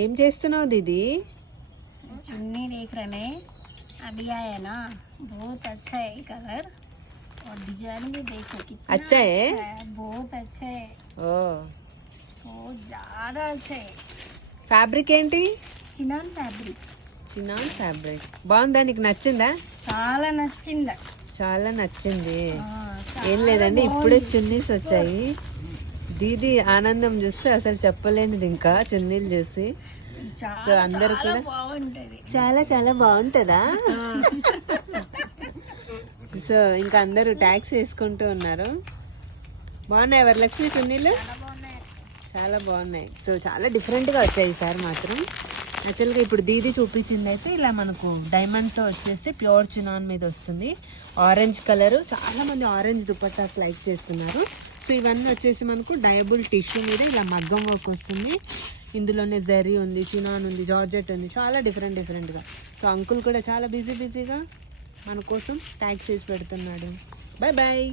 ఏం చేస్తున్నావు దీది? चुन्नी देख रहे हैं अभी आया ना, बहुत अच्छा है कलर और डिजाइन भी देखो कितना अच्छा है? बहुत अच्छा है, ఓ बहुत ज्यादा अच्छा है। ఫ్యాబ్రిక్ ఏంటి? చినాన్ ఫ్యాబ్రిక్, చినాన్ ఫ్యాబ్రిక్ బాగుందా? నీకు నచ్చిందా? చాలా నచ్చింది। చాలా నచ్చింది. చాలా ఏం లేదండి, ఇప్పుడే చున్నీస్ వచ్చాయి. దీది ఆనందం చూస్తే అసలు చెప్పలేనిది ఇంకా చున్నీలు చూసి. సో అందరు కూడా బాగుంటది, చాలా చాలా బాగుంటుందా? సో ఇంకా అందరూ ట్యాక్స్ వేసుకుంటూ ఉన్నారు. బాగున్నాయి వరలక్ష్మి చున్నీలు, చాలా బాగున్నాయి. సో చాలా డిఫరెంట్గా వచ్చాయి ఈసారి మాత్రం. యాక్చువల్గా ఇప్పుడు దీది చూపించింది అయితే ఇలా మనకు డైమండ్తో వచ్చేసి ప్యూర్ చినాన్ మీద వస్తుంది. ఆరెంజ్ కలర్, చాలా మంది ఆరెంజ్ దుపట్టాస్ లైక్ చేస్తున్నారు. సో ఇవన్నీ వచ్చేసి మనకు డయబుల్ టిష్యూ మీద ఇలా మగ్గం వర్క్ వస్తుంది. ఇందులోనే జరీ ఉంది, చినాన్ ఉంది, జార్జెట్ ఉంది, చాలా డిఫరెంట్గా. సో అంకుల్ కూడా చాలా బిజీగా మన కోసం ట్యాక్స్ వేసి పెడుతున్నాడు. Bye bye.